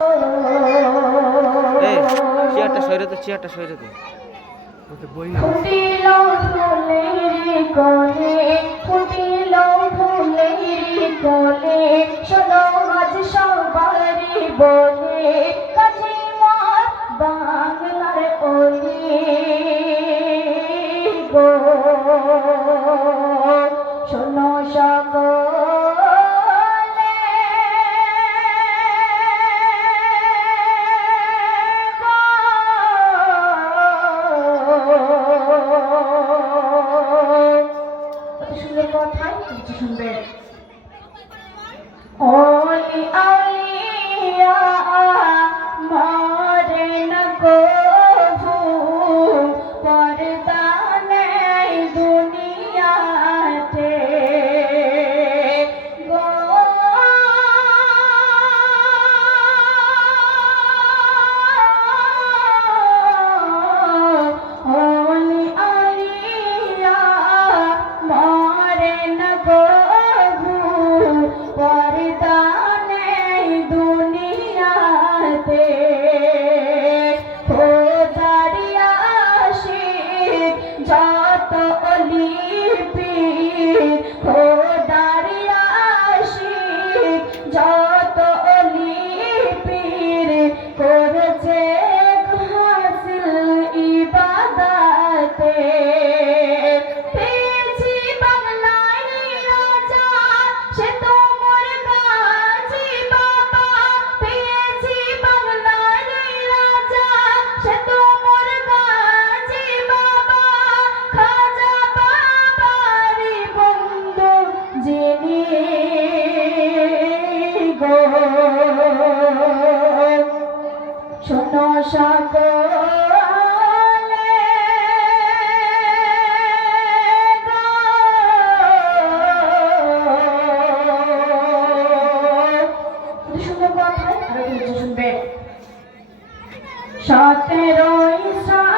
এই চেয়ারটা সরে দে ওকে বই না ফুটিল ফুলের কোলে ফুটিল ফুলের কোলে শোনো আজ সবারই বলে কাজিমা বাংলার ওলি গো শোনো সকলে কথায় কিছু শুনবে ওলি আউলিয়া মরে না কভু পর্দা নেই দুনিয়াতে গো ওলি আউলিয়া মরে না কভু পর্দা নেই দুনিয়াতে খোদারি আশিক যত অলি পীর খোদারি আশিক যত অলি পীর করেছে হাসিল ইবাদতে পেয়েছি বাংলার রাজা সে তো মোর গাজী বাবা পেয়েছি বাংলার রাজা সে তো মোর গাজী বাবা খাজা বাবার বন্ধু যিনি গো শোনো সকলে শুনবে 17